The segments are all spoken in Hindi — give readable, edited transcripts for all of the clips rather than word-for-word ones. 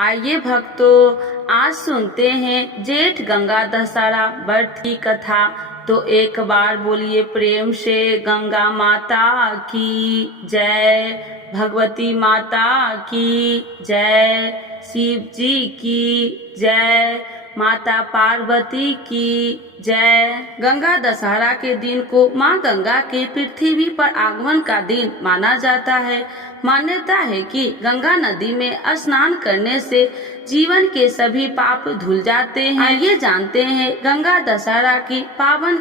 आइए भक्तों, आज सुनते हैं जेठ गंगा दशहरा व्रत की कथा। तो एक बार बोलिए प्रेम से गंगा माता की जय, भगवती माता की जय, शिव जी की जय, माता पार्वती की जय। गंगा दशहरा के दिन को माँ गंगा के पृथ्वी पर आगमन का दिन माना जाता है। मान्यता है कि गंगा नदी में स्नान करने से जीवन के सभी पाप धुल जाते हैं। आइए जानते हैं गंगा दशहरा की पावन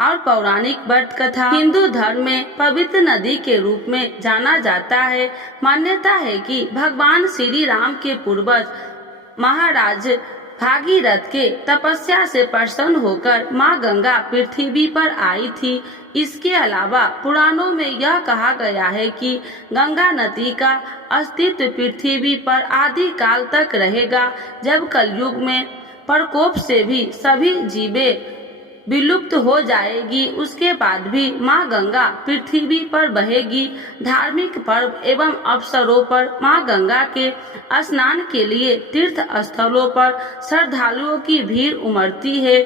और पौराणिक व्रत कथा। हिंदू धर्म में पवित्र नदी के रूप में जाना जाता है। मान्यता है कि भगवान श्री राम के पूर्वज महाराज भागीरथ के तपस्या से प्रसन्न होकर माँ गंगा पृथ्वी पर आई थी। इसके अलावा पुराणों में यह कहा गया है कि गंगा नदी का अस्तित्व पृथ्वी पर आदि काल तक रहेगा। जब कलयुग में प्रकोप से भी सभी जीवें विलुप्त हो जाएगी, उसके बाद भी माँ गंगा पृथ्वी पर बहेगी। धार्मिक पर्व एवं अवसरों पर माँ गंगा के स्नान के लिए तीर्थ स्थलों पर श्रद्धालुओं की भीड़ उमड़ती है।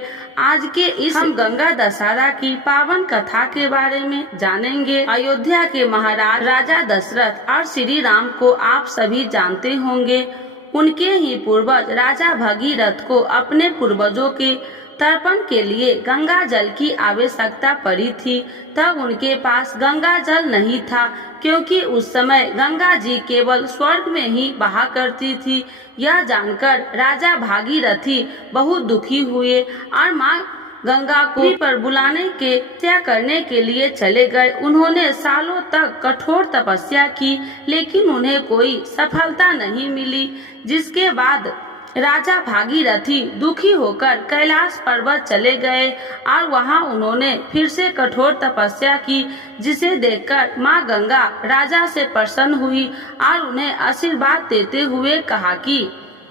आज के इस हम गंगा दशहरा की पावन कथा के बारे में जानेंगे। अयोध्या के महाराज राजा दशरथ और श्री राम को आप सभी जानते होंगे। उनके ही पूर्वज राजा भगीरथ को अपने पूर्वजों के तर्पण के लिए गंगा जल की आवश्यकता पड़ी थी। तब उनके पास गंगा जल नहीं था, क्योंकि उस समय गंगा जी केवल स्वर्ग में ही बहा करती थी। यह जानकर राजा भागीरथी बहुत दुखी हुए और माँ गंगा को पर बुलाने के तपस्या करने के लिए चले गए। उन्होंने सालों तक कठोर तपस्या की, लेकिन उन्हें कोई सफलता नहीं मिली। जिसके बाद राजा भागीरथी दुखी होकर कैलाश पर्वत चले गए और वहां उन्होंने फिर से कठोर तपस्या की, जिसे देखकर माँ गंगा राजा से प्रसन्न हुई और उन्हें आशीर्वाद देते हुए कहा कि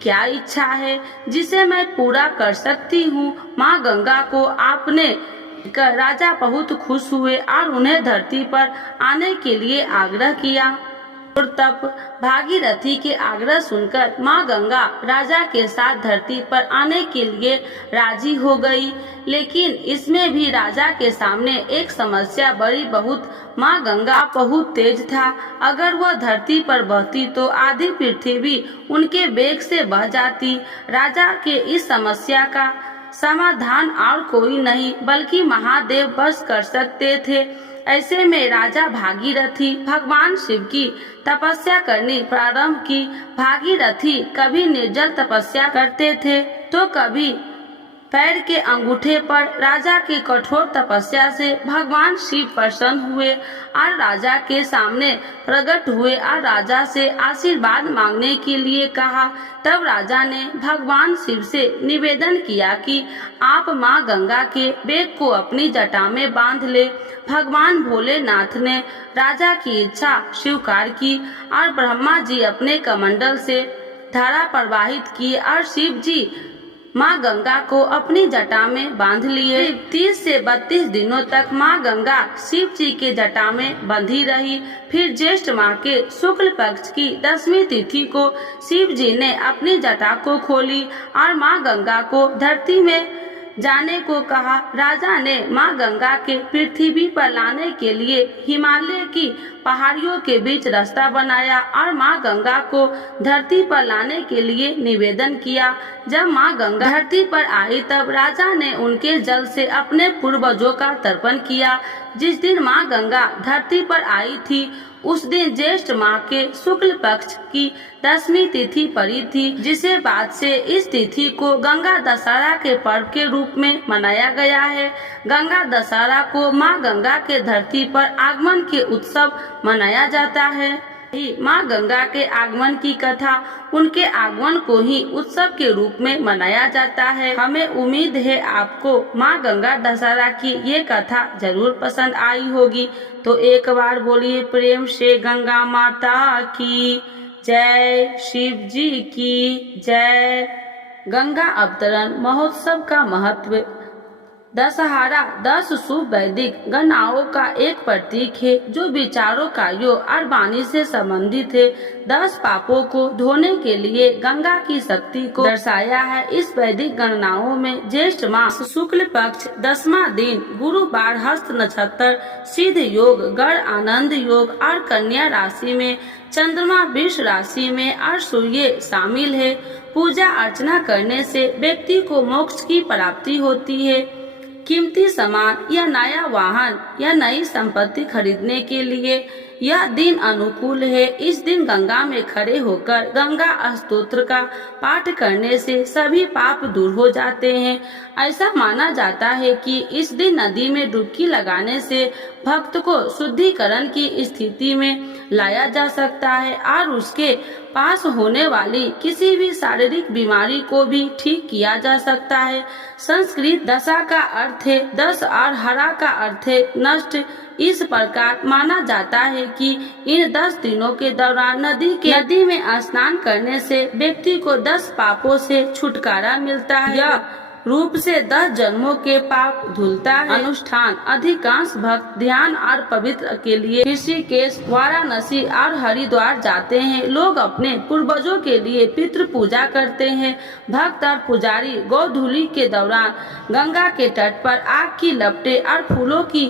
क्या इच्छा है जिसे मैं पूरा कर सकती हूँ। माँ गंगा को आपने कर राजा बहुत खुश हुए और उन्हें धरती पर आने के लिए आग्रह किया। और तब भागीरथी के आग्रह सुनकर माँ गंगा राजा के साथ धरती पर आने के लिए राजी हो गई। लेकिन इसमें भी राजा के सामने एक समस्या बड़ी बहुत। माँ गंगा बहुत तेज था। अगर वह धरती पर बहती तो आधी पृथ्वी उनके वेग से बह जाती। राजा के इस समस्या का समाधान और कोई नहीं बल्कि महादेव बस कर सकते थे। ऐसे में राजा भागीरथी भगवान शिव की तपस्या करनी प्रारंभ की। भागीरथी कभी निर्जल तपस्या करते थे तो कभी पैर के अंगूठे पर। राजा की कठोर तपस्या से भगवान शिव प्रसन्न हुए और राजा के सामने प्रकट हुए और राजा से आशीर्वाद मांगने के लिए कहा। तब राजा ने भगवान शिव से निवेदन किया कि आप माँ गंगा के बेग को अपनी जटा में बांध ले। भगवान भोलेनाथ ने राजा की इच्छा स्वीकार की और ब्रह्मा जी अपने कमंडल से धारा प्रवाहित की और शिव जी माँ गंगा को अपनी जटा में बांध लिए। 30 से 32 दिनों तक माँ गंगा शिव जी के जटा में बंधी रही। फिर ज्येष्ठ माह के शुक्ल पक्ष की 10वीं तिथि को शिव जी ने अपनी जटा को खोली और माँ गंगा को धरती में जाने को कहा। राजा ने माँ गंगा के पृथ्वी पर लाने के लिए हिमालय की पहाड़ियों के बीच रास्ता बनाया और माँ गंगा को धरती पर लाने के लिए निवेदन किया। जब माँ गंगा धरती पर आई तब राजा ने उनके जल से अपने पूर्वजों का तर्पण किया। जिस दिन माँ गंगा धरती पर आई थी उस दिन ज्येष्ठ माह के शुक्ल पक्ष की 10वीं तिथि पड़ी थी, जिसे बाद से इस तिथि को गंगा दशहरा के पर्व के रूप में मनाया गया है। गंगा दशहरा को माँ गंगा के धरती पर आगमन के उत्सव मनाया जाता है। माँ गंगा के आगमन की कथा, उनके आगमन को ही उत्सव के रूप में मनाया जाता है। हमें उम्मीद है आपको माँ गंगा दशहरा की ये कथा जरूर पसंद आई होगी। तो एक बार बोलिए प्रेम से गंगा माता की जय, शिव जी की जय। गंगा अवतरण महोत्सव का महत्व। दशहरा 10 शुभ वैदिक गणनाओं का एक प्रतीक है जो विचारों कार्यों और वाणी से संबंधित है। 10 पापों को धोने के लिए गंगा की शक्ति को दर्शाया है। इस वैदिक गणनाओं में ज्येष्ठ मास शुक्ल पक्ष 10वां दिन गुरुवार हस्त नक्षत्र सिद्ध योग गढ़ आनंद योग और कन्या राशि में चंद्रमा वृष राशि में और सूर्य शामिल है। पूजा अर्चना करने से व्यक्ति को मोक्ष की प्राप्ति होती है। कीमती सामान या नया वाहन या नई संपत्ति खरीदने के लिए यह दिन अनुकूल है। इस दिन गंगा में खड़े होकर गंगा स्तोत्र का पाठ करने से सभी पाप दूर हो जाते हैं। ऐसा माना जाता है कि इस दिन नदी में डुबकी लगाने से भक्त को शुद्धिकरण की स्थिति में लाया जा सकता है और उसके पास होने वाली किसी भी शारीरिक बीमारी को भी ठीक किया जा सकता है। संस्कृत दशा का अर्थ है 10 और हरा का अर्थ है नष्ट। इस प्रकार माना जाता है कि इन 10 दिनों के दौरान नदी में स्नान करने से व्यक्ति को 10 पापों से छुटकारा मिलता है। यह रूप से 10 जन्मों के पाप धुलता है। अनुष्ठान अधिकांश भक्त ध्यान और पवित्र के लिए ऋषिकेश वाराणसी और हरिद्वार जाते हैं। लोग अपने पूर्वजों के लिए पितृ पूजा करते हैं। भक्त और पुजारी गोधूली के दौरान गंगा के तट पर आग की लपटें और फूलों की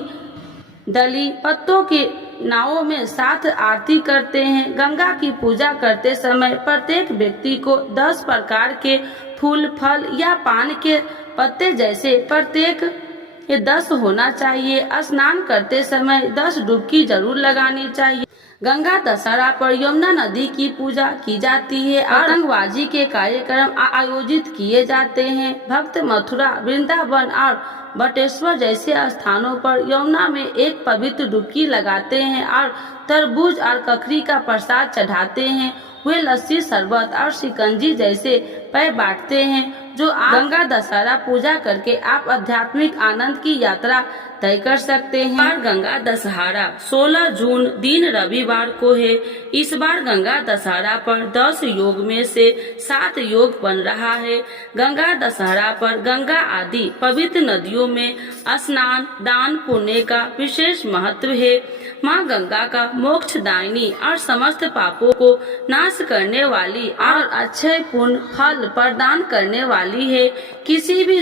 डली पत्तों की नावों में साथ आरती करते हैं। गंगा की पूजा करते समय प्रत्येक व्यक्ति को 10 प्रकार के फूल फल या पान के पत्ते जैसे प्रत्येक 10 होना चाहिए। स्नान करते समय 10 डुबकी जरूर लगानी चाहिए। गंगा दशहरा पर यमुना नदी की पूजा की जाती है। आतंकबाजी के कार्यक्रम आयोजित किए जाते हैं। भक्त मथुरा वृंदावन और बटेश्वर जैसे स्थानों पर यमुना में एक पवित्र डुबकी लगाते हैं और तरबूज और ककड़ी का प्रसाद चढ़ाते हैं। वे लस्सी शरबत और शिकंजी जैसे पेय बांटते हैं। जो गंगा दशहरा पूजा करके आप आध्यात्मिक आनंद की यात्रा तय कर सकते हैं। बार गंगा दशहरा 16 जून दिन रविवार को है। इस बार गंगा दशहरा पर 10 योग में से 7 योग बन रहा है। गंगा दशहरा पर गंगा आदि पवित्र नदियों में स्नान दान पुण्य का विशेष महत्व है। माँ गंगा का मोक्षदायिनी और समस्त पापों को नाश करने वाली और अच्छे पुण्य फल प्रदान करने वाली है। किसी भी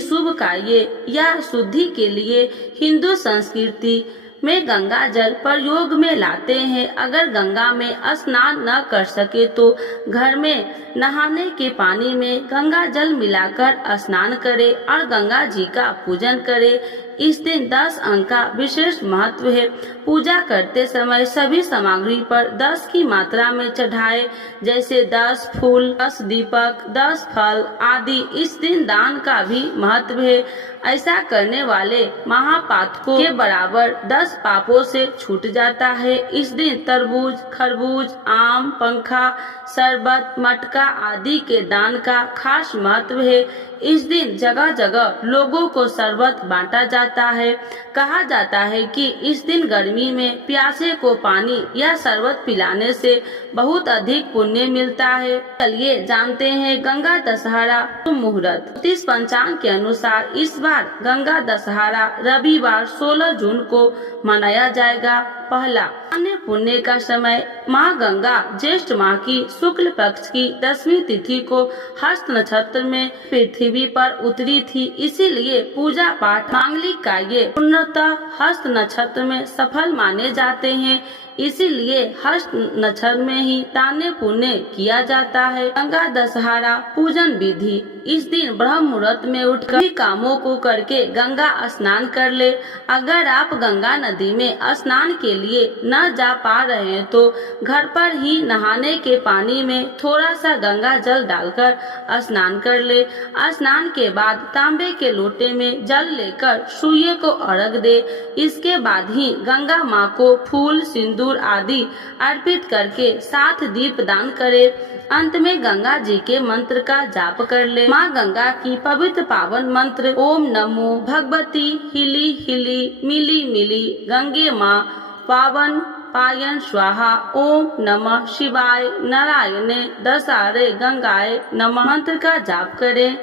शुभ कार्य या शुद्धि के लिए हिंदू संस्कृति में गंगा जल प्रयोग में लाते हैं। अगर गंगा में स्नान न कर सके तो घर में नहाने के पानी में गंगा जल मिलाकर स्नान करें और गंगा जी का पूजन करें। इस दिन 10 अंक का विशेष महत्व है। पूजा करते समय सभी सामग्री पर 10 की मात्रा में चढ़ाए, जैसे 10 फूल 10 दीपक 10 फल आदि। इस दिन दान का भी महत्व है। ऐसा करने वाले महापातकों के बराबर 10 पापों से छूट जाता है। इस दिन तरबूज खरबूज आम पंखा शरबत मटका आदि के दान का खास महत्व है। इस दिन जगह जगह लोगों को शरबत बांटा जाता है। कहा जाता है कि इस दिन गर्मी में प्यासे को पानी या शरबत पिलाने से बहुत अधिक पुण्य मिलता है। चलिए जानते हैं गंगा दशहरा मुहूर्त। ज्योतिष पंचांग के अनुसार इस बार गंगा दशहरा रविवार 16 जून को मनाया जाएगा। पहला अन्य पुण्य का समय माँ गंगा ज्येष्ठ माह की शुक्ल पक्ष की 10वीं तिथि को हस्त नक्षत्र में पृथ्वी पर उतरी थी। इसीलिए पूजा पाठ मांगलिक कार्य पूर्णतः हस्त नक्षत्र में सफल माने जाते हैं। इसीलिए हस्त नक्षत्र में ही दान पुण्य किया जाता है। गंगा दशहरा पूजन विधि। इस दिन ब्रह्म मुहूर्त में उठकर सभी कामों को करके गंगा स्नान कर ले। अगर आप गंगा नदी में स्नान के लिए न जा पा रहे हैं तो घर पर ही नहाने के पानी में थोड़ा सा गंगा जल डालकर स्नान कर ले। स्नान के बाद तांबे के लोटे में जल लेकर सूर्य को अर्घ दे। इसके बाद ही गंगा माँ को फूल सिंदूर आदि अर्पित करके 7 दीप दान करे। अंत में गंगा जी के मंत्र का जाप कर ले। माँ गंगा की पवित्र पावन मंत्र ओम नमो भगवती हिली हिली मिली मिली गंगे माँ पावन पायन स्वाहा ओम नमः शिवाय नारायणे दसारे गंगाए नमः मंत्र का जाप करें।